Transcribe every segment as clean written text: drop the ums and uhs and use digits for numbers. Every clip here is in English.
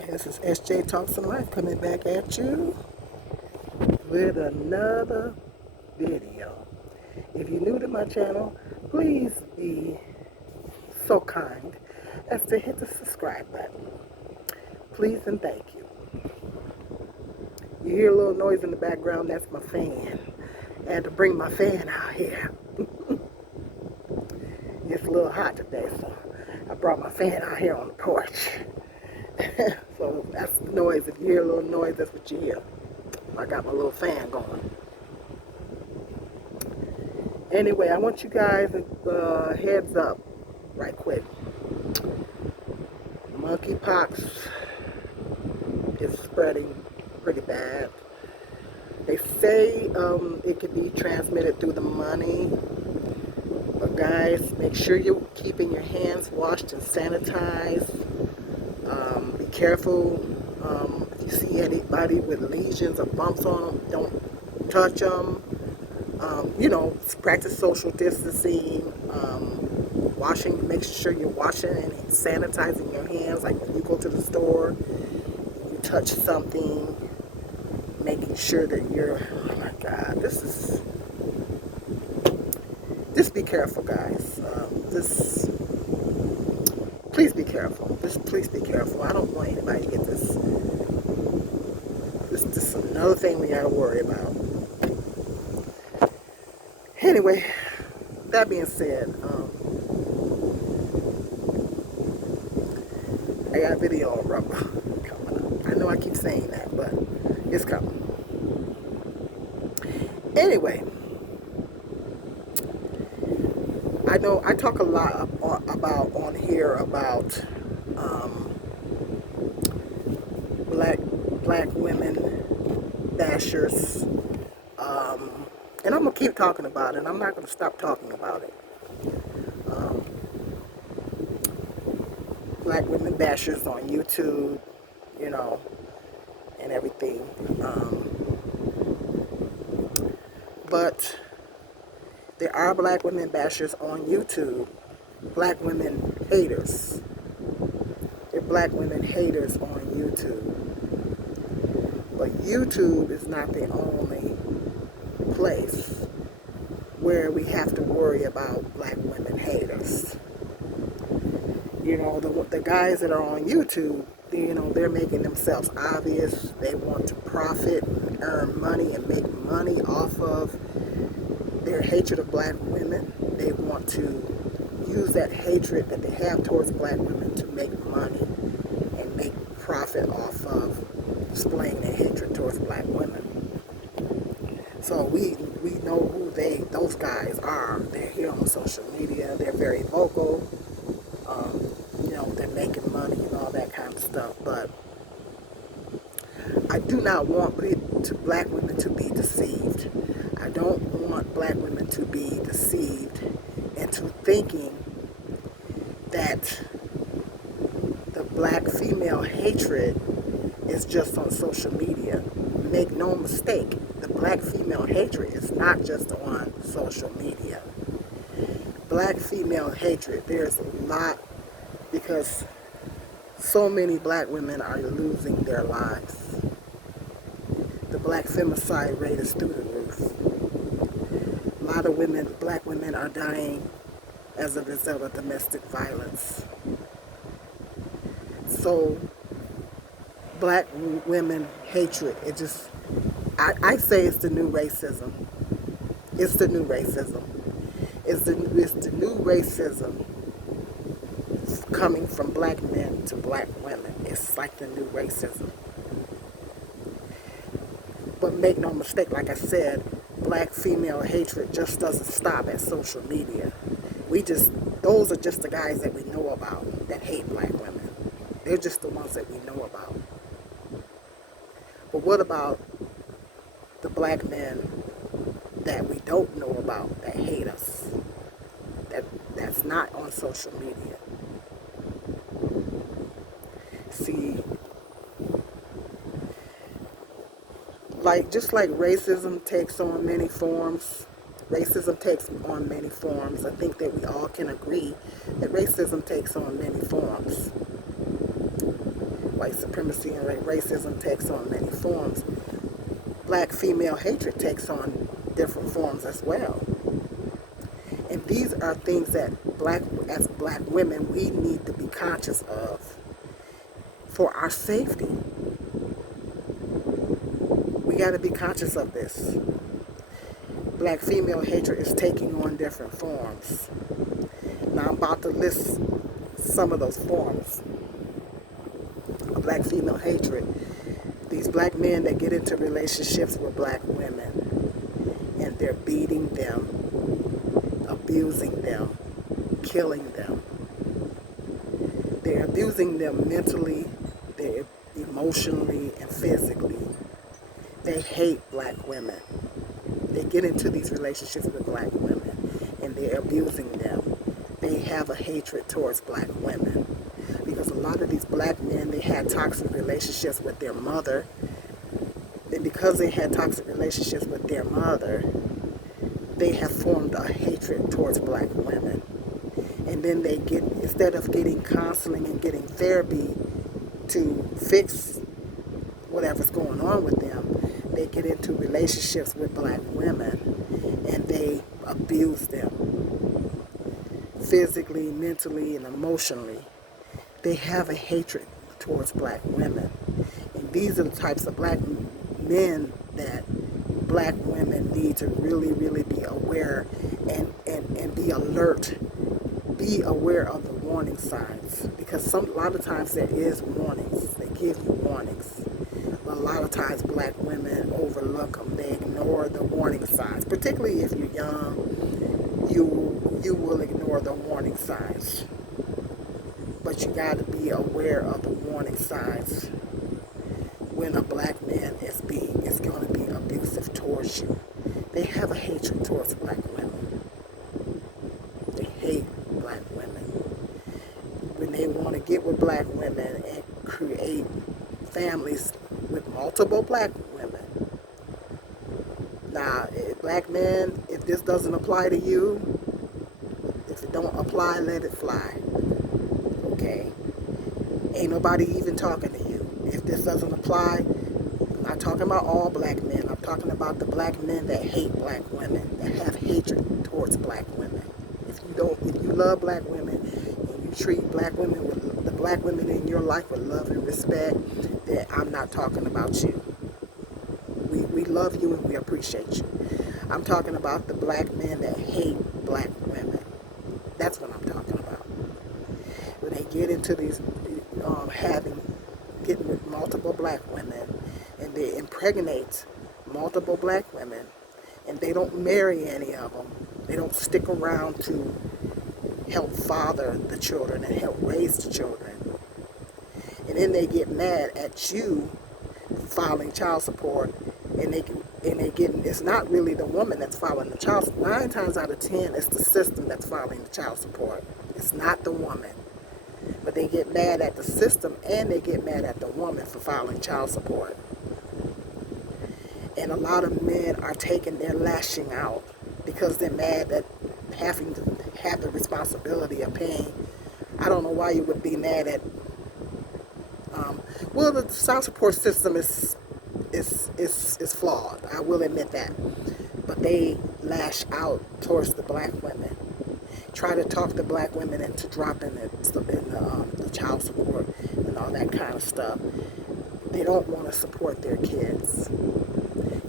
Hi, this is SJ Talks and Life coming back at you with another video. If you're new to my channel, please be so kind as to hit the subscribe button. Please and thank you. You hear a little noise in the background, that's my fan. I had to bring my fan out here. It's a little hot today, so I brought my fan out here on the porch. So that's the noise. If you hear a little noise, that's what you hear. I got my little fan going. Anyway, I want you guys heads up right quick. Monkeypox is spreading pretty bad. They say it could be transmitted through the money. But guys, make sure you're keeping your hands washed and sanitized. Be careful. If you see anybody with lesions or bumps on them, don't touch them. Practice social distancing. Washing, make sure you're washing and sanitizing your hands. Like when you go to the store, you touch something, making sure that you're, oh my God, just be careful, guys. Please be careful. Please be careful. I don't want anybody to get this. This is another thing we gotta worry about. Anyway, that being said, I got a video on rubber coming up. I know I keep saying that, but it's coming. Anyway, I know I talk a lot about on here about black women bashers, and I'm gonna keep talking about it. I'm not gonna stop talking about it. Black women bashers on YouTube, and everything. But there are black women bashers on YouTube. Black women haters. They're black women haters on YouTube. But YouTube is not the only place where we have to worry about black women haters. The guys that are on YouTube, they're making themselves obvious. They want to profit, and earn money, and make money off of their hatred of black women. They want to use that hatred that they have towards black women to make money and make profit off of displaying their hatred towards black women. So we know who those guys are. They're here on social media. They're very vocal. They're making money and all that kind of stuff. But I do not want black women to be deceived. I don't want black women to be deceived into thinking that the black female hatred is just on social media. Make no mistake, the black female hatred is not just on social media. Black female hatred, there's a lot, because so many black women are losing their lives. The black femicide rate is through the roof. A lot of black women are dying as a result of domestic violence. So black women hatred, I say it's the new racism. It's the new racism. It's the new racism coming from black men to black women. It's like the new racism. But make no mistake, like I said, black female hatred just doesn't stop at social media. Those are just the guys that we know about that hate black women. They're just the ones that we know about. But what about the black men that we don't know about that hate us? That's not on social media. See, just like racism takes on many forms, I think that we all can agree that racism takes on many forms. white supremacy and racism takes on many forms, black female hatred takes on different forms as well. And these are things that as black women, we need to be conscious of for our safety. We got to be conscious of this. Black female hatred is taking on different forms. Now I'm about to list some of those forms of black female hatred. These black men that get into relationships with black women and they're beating them, abusing them, killing them. They're abusing them mentally, they're emotionally, and physically. They hate black women. They get into these relationships with black women and they're abusing them. They have a hatred towards black women. Because a lot of these black men, they had toxic relationships with their mother. And because they had toxic relationships with their mother, they have formed a hatred towards black women. And then they get, instead of getting counseling and getting therapy to fix whatever's going on with them, they get into relationships with black women and they abuse them physically, mentally, and emotionally. They have a hatred towards black women. And these are the types of black men that black women need to really, really be aware and be alert. Be aware of the warning signs. Because a lot of times there is warnings. They give you warnings. But a lot of times black women overlook them. They ignore the warning signs. Particularly if you're young, you will ignore the warning signs. But you got to be aware of the warning signs when a black man is going to be abusive towards you. They have a hatred towards black women. They hate black women. When they want to get with black women and create families with multiple black women. Now, black men, if this doesn't apply to you, if it don't apply, let it fly. Okay? Ain't nobody even talking to you. If this doesn't apply, I'm not talking about all black men. I'm talking about the black men that hate black women, that have hatred towards black women. If you love black women and you treat black women with the black women in your life with love and respect, then I'm not talking about you. We love you and we appreciate you. I'm talking about the black men that hate black women. That's what I'm talking about. When they get into these getting with multiple black women and they impregnate multiple black women and they don't marry any of them. They don't stick around to help father the children and help raise the children. And then they get mad at you filing child support and it's not really the woman that's filing the child support. 9 times out of 10 it's the system that's filing the child support. It's not the woman. But they get mad at the system and they get mad at the woman for filing child support. And a lot of men are they're lashing out because they're mad at having to have the responsibility of paying. I don't know why you would be mad at, well, the child support system is flawed. I will admit that. But they lash out towards the black women. Try to talk the black women into dropping the child support and all that kind of stuff. They don't want to support their kids.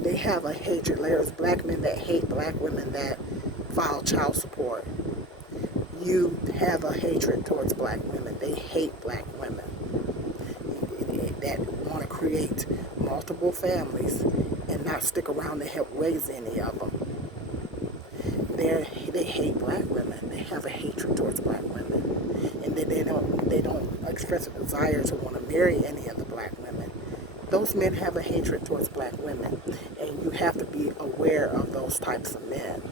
They have a hatred. There's black men that hate black women that file child support. You have a hatred towards black women. They hate black women that want to create multiple families and not stick around to help raise any of them. They hate black women. They have a hatred towards black women, and they don't express a desire to want to marry any of the black women. Those men have a hatred towards black women, and you have to be aware of those types of men.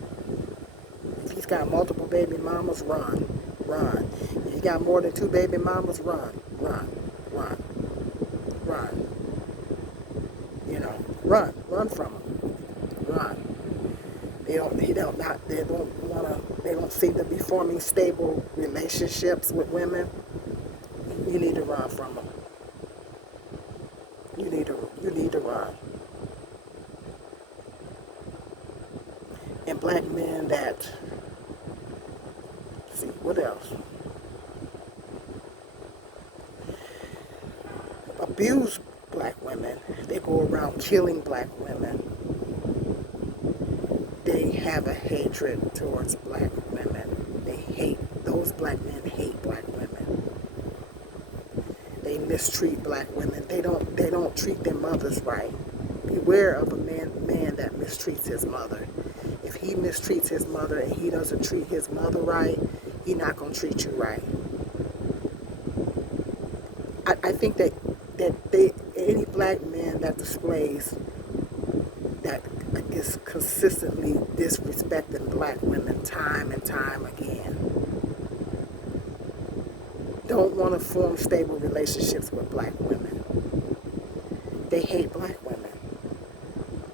If he's got multiple baby mamas, run. If he got more than 2 baby mamas, run. Run from him. Run. They don't seem to be forming stable relationships with women. You need to run from them. and black men that, let's see, what else? Abuse black women. They go around killing black women. They have a hatred towards black women. Those black men hate black women. They mistreat black women. They don't treat their mothers right. Beware of a man that mistreats his mother. If he mistreats his mother and he doesn't treat his mother right, he's not going to treat you right. I think that any black man that displays that is consistently disrespecting black women time and time again don't want to form stable relationships with black women. They hate black women.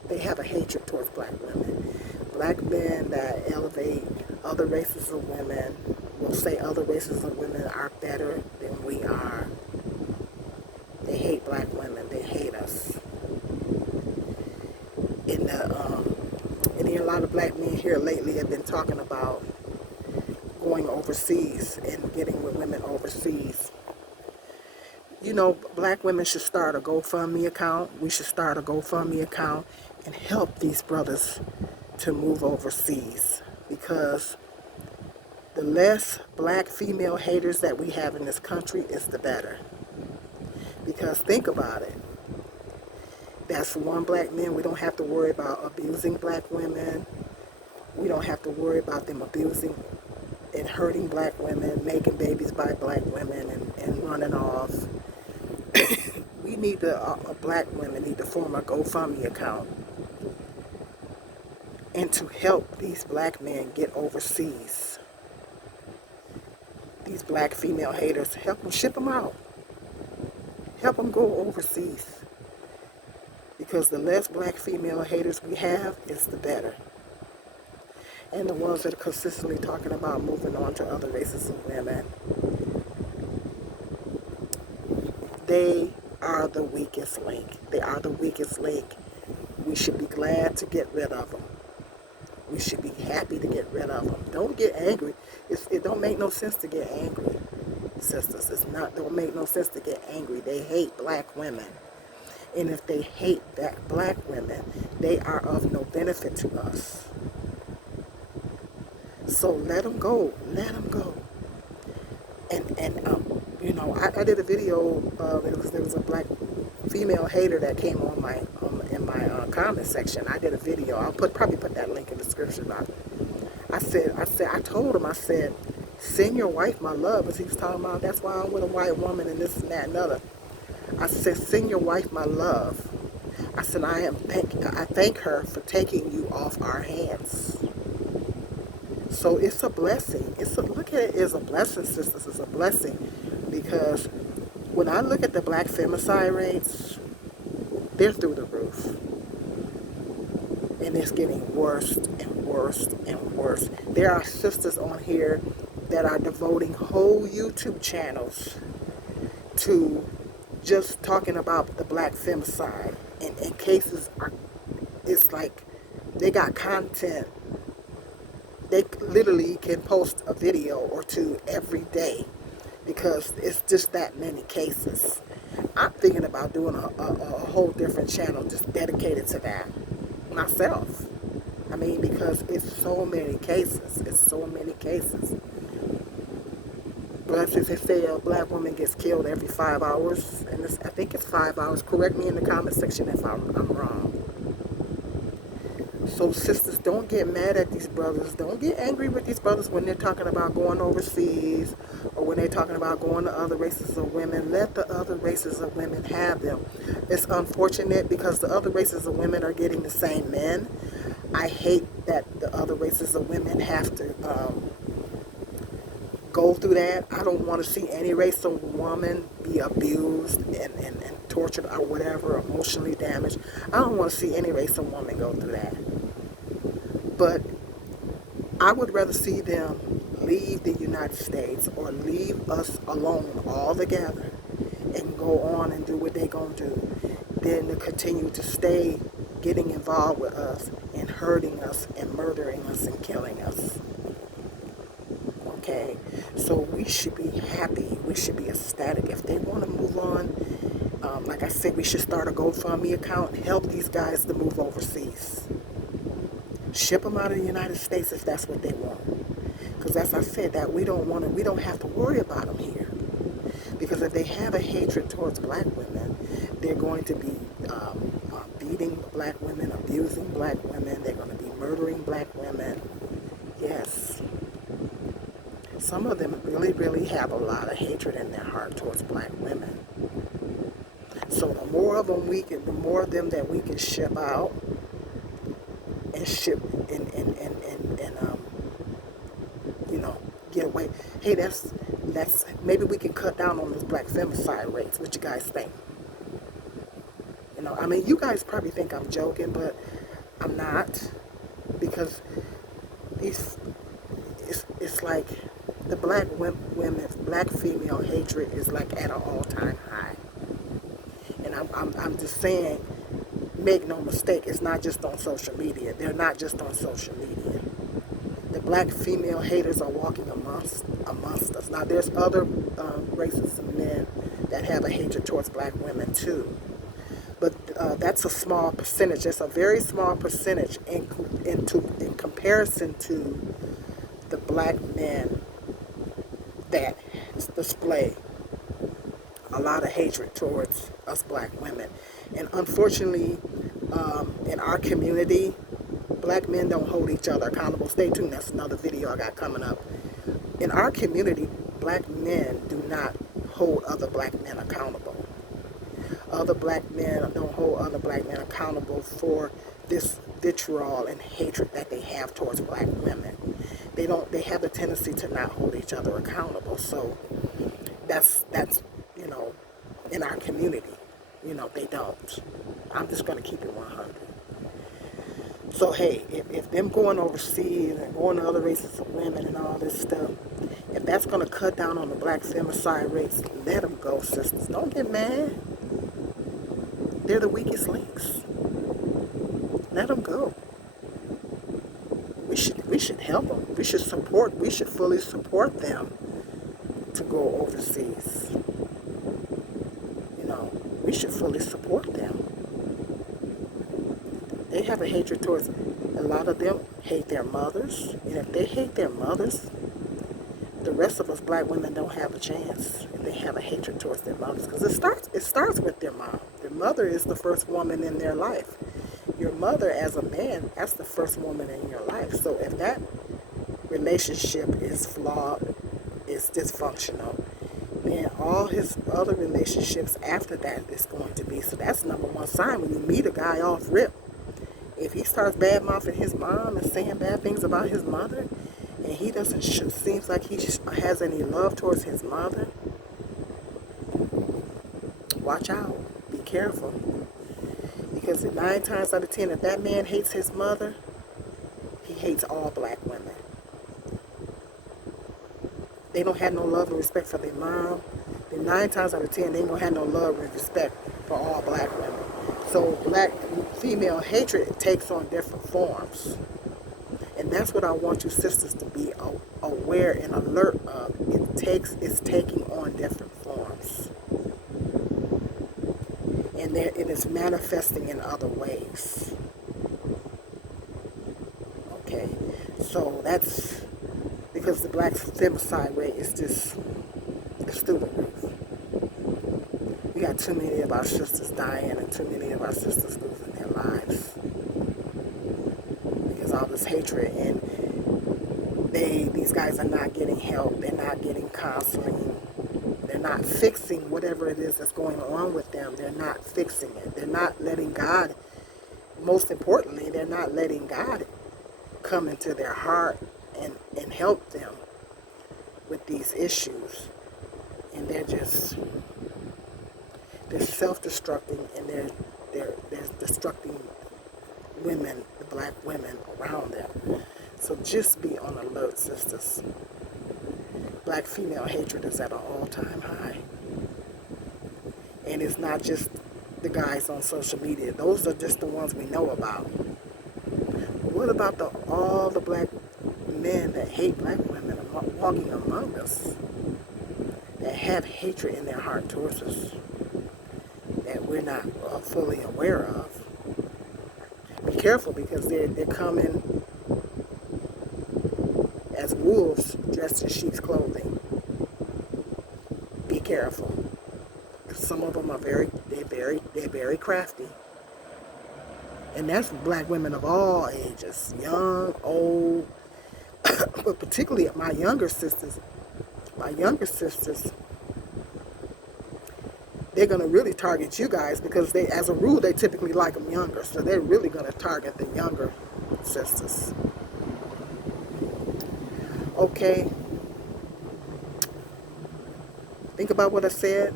They have a hatred towards black women. Black men that elevate other races of women will say other races of women are better than we are. They hate black women. They hate us. And a lot of black men here lately have been talking about going overseas and getting with women overseas. You know, black women should start a GoFundMe account. We should start a GoFundMe account and help these brothers to move overseas, because the less black female haters that we have in this country is the better. Because think about it. That's one black man. We don't have to worry about abusing black women. We don't have to worry about them abusing and hurting black women, making babies by black women and running off. We need black women need to form a GoFundMe account and to help these black men get overseas. These black female haters, help them, ship them out. Help them go overseas. Because the less black female haters we have, is the better. And the ones that are consistently talking about moving on to other races of women, they are the weakest link. They are the weakest link. We should be glad to get rid of them. We should be happy to get rid of them. Don't get angry. It don't make no sense to get angry, sisters. Don't make no sense to get angry. They hate black women. And if they hate black women, they are of no benefit to us. So let them go. Let them go. And you know, I did a video. There was a black female hater that came on in my comment section. I did a video. I'll probably put that link in the description. I told him, I said, send your wife my love, as he was talking about. That's why I'm with a white woman and this and that and other. I said, send your wife my love. I said, I thank her for taking you off our hands. So it's a blessing. Look at it as a blessing, sisters. It's a blessing, because when I look at the black femicide rates, they're through the roof. And it's getting worse and worse and worse. There are sisters on here that are devoting whole YouTube channels to just talking about the black femicide. And cases it's like they got content. They literally can post a video or two every day because it's just that many cases. I'm thinking about doing a whole different channel just dedicated to that myself. I mean, because it's so many cases. It's so many cases. But as they say, a black woman gets killed every 5 hours, and I think it's 5 hours. Correct me in the comment section if I'm wrong. So sisters, don't get mad at these brothers. Don't get angry with these brothers when they're talking about going overseas or when they're talking about going to other races of women. Let the other races of women have them. It's unfortunate because the other races of women are getting the same men. I hate that the other races of women have to go through that. I don't want to see any race of woman be abused and tortured or whatever, emotionally damaged. I don't want to see any race of woman go through that. But I would rather see them leave the United States or leave us alone all together and go on and do what they're going to do than to continue to stay getting involved with us and hurting us and murdering us and killing us. Okay, so we should be happy. We should be ecstatic. If they want to move on, like I said, we should start a GoFundMe account. Help these guys to move overseas. Ship them out of the United States if that's what they want. Because as I said, that we don't have to worry about them here. Because if they have a hatred towards black women, they're going to be beating black women, abusing black women. They're going to be murdering black women. Yes. Some of them really, really have a lot of hatred in their heart towards black women. So the more of them the more of them that we can ship out and ship and you know, get away. Hey, that's maybe we can cut down on those black femicide rates. What you guys think? You know, I mean, you guys probably think I'm joking, but I'm not, because it's like the black women's black female hatred is like at an all-time high. And I'm just saying, make no mistake, it's not just on social media. They're not just on social media. The black female haters are walking amongst us. Now, there's other races of men that have a hatred towards black women too, but that's a small percentage. It's a very small percentage in comparison to the black men that display a lot of hatred towards us black women. And unfortunately, in our community, black men don't hold each other accountable. Stay tuned, that's another video I got coming up. In our community, black men do not hold other black men accountable. Other black men don't hold other black men accountable for this vitriol and hatred that they have towards black women. They have the tendency to not hold each other accountable. So that's you know, in our community, you know, they don't. I'm just going to keep it 100. So hey, if them going overseas and going to other races of women and all this stuff, if that's going to cut down on the black femicide rates, let them go, sisters. Don't get mad. They're the weakest links. Let them go. We should help them. We should fully support them to go overseas. You know, we should fully support them. They have a hatred towards, a lot of them hate their mothers. And if they hate their mothers, the rest of us black women don't have a chance if they have a hatred towards their mothers. Because it starts with their mom. Their mother is the first woman in their life. Your mother as a man, that's the first woman in your life. So if that relationship is flawed, is dysfunctional, then all his other relationships after that is going to be. So that's number one sign when you meet a guy off rip. If he starts bad-mouthing his mom and saying bad things about his mother, and he seems like he has any love towards his mother, watch out. Be careful. Because 9 times out of 10, if that man hates his mother, he hates all black women. They don't have no love and respect for their mom. Then 9 times out of 10, they don't have no love and respect for all black women. So black female hatred takes on different forms. And that's what I want you sisters to be aware and alert of. It's taking on different forms. And it is manifesting in other ways. Okay, so that's because the black femicide rate is just, it's through the roof. We got too many of our sisters dying and too many of our sisters losing their lives because all this hatred, and these guys are not getting help. They're not getting counseling. They're not fixing whatever it is that's going on with them. They're not fixing it. They're not letting God, most importantly, they're not letting God come into their heart and help them with these issues. And they're self-destructing, and they're destructing women, the black women around them. So just be on alert, sisters. Black female hatred is at an all-time high. And it's not just the guys on social media. Those are just the ones we know about. what about all the black men that hate black women walking among us, that have hatred in their heart towards us, that we're not fully aware of? Be careful, because they're coming as wolves dressed in sheep's clothing. Be careful. Some of them are very crafty. And that's black women of all ages, young, old, but particularly my younger sisters, they're going to really target you guys, because they, as a rule, they typically like them younger. So they're really going to target the younger sisters. Okay. Think about what I said.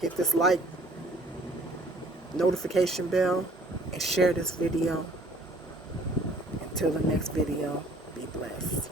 Hit this like, notification bell, and share this video. Until the next video, be blessed.